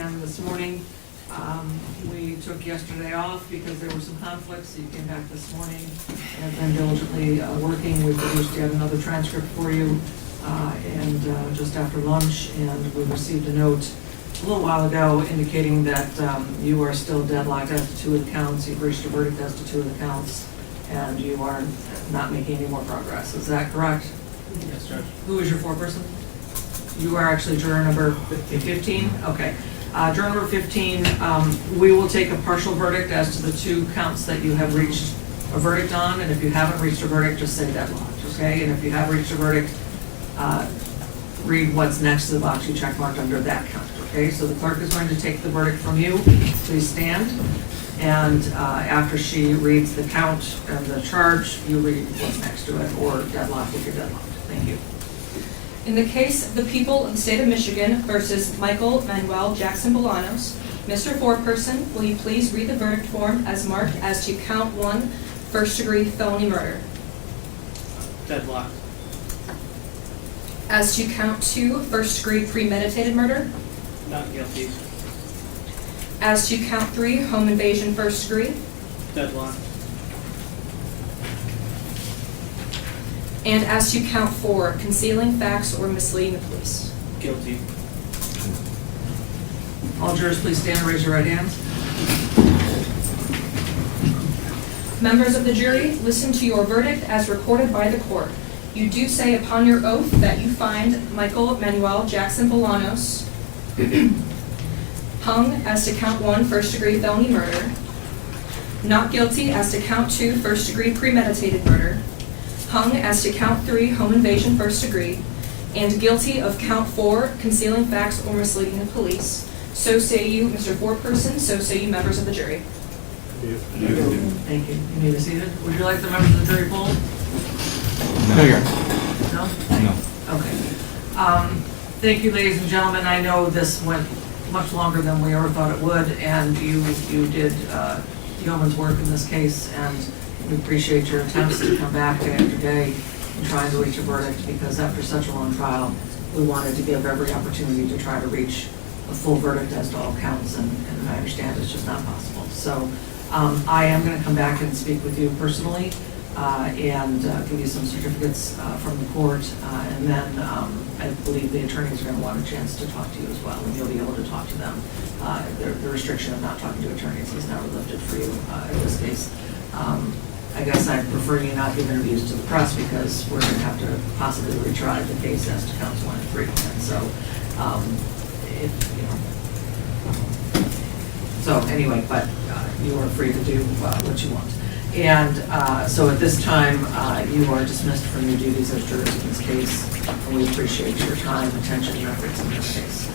again this morning. We took yesterday off because there were some conflicts, so you came back this morning and have been diligently working. We produced yet another transcript for you and just after lunch, and we received a note a little while ago indicating that you are still deadlocked as to 2 of the counts. You've reached a verdict as to 2 of the counts, and you are not making any more progress. Is that correct? Yes, Judge. Who is your foreperson? You are actually juror number 15? Okay. Juror number 15, we will take a partial verdict as to the 2 counts that you have reached a verdict on, and if you haven't reached a verdict, just say deadlocked, okay? And if you have reached a verdict, read what's next to the box you checkmarked under that count, okay? So the clerk is going to take the verdict from you. Please stand. And after she reads the count and the charge, you read what's next to it, or deadlocked if you're deadlocked. Thank you. In the case of the people of the state of Michigan versus Michael Jackson Bolanos, Mr. Foreperson, will you please read the verdict form as marked as to count 1, first-degree felony murder? Deadlocked. As to count 2, first-degree premeditated murder? Not guilty. As to count 3, home invasion first degree? Deadlocked. And as to count 4, concealing facts or misleading the police? Guilty. All jurors, please stand and raise your right hands. Members of the jury, listen to your verdict as recorded by the court. You do say upon your oath that you find Michael Jackson Bolanos hung as to count 1, first-degree felony murder, not guilty as to count 2, first-degree premeditated murder, hung as to count 3, home invasion first degree, and guilty of count 4, concealing facts or misleading the police. So say you, Mr. Foreperson, so say you, members of the jury. Thank you. You may be seated. Would you like the members of the jury polled? No? No. Okay. Thank you, ladies and gentlemen. I know this went much longer than we ever thought it would, and you did yeoman's work in this case, and we appreciate your attempts to come back day after day and trying to reach a verdict, because after such a long trial, we wanted to give every opportunity to try to reach a full verdict as to all counts, and I understand it's just not possible. So I am going to come back and speak with you personally and give you some certificates from the court, and then I believe the attorneys are going to want a chance to talk to you as well, and you'll be able to talk to them. The restriction of not talking to attorneys is now lifted for you in this case. I guess I'd prefer you not give interviews to the press, because we're going to have to possibly retry the case as to counts 1 and 3. And so, if you know, so anyway, but you are free to do what you want. And so at this time, you are dismissed from your duties as jurors in this case, and we appreciate your time, attention, and efforts in this case.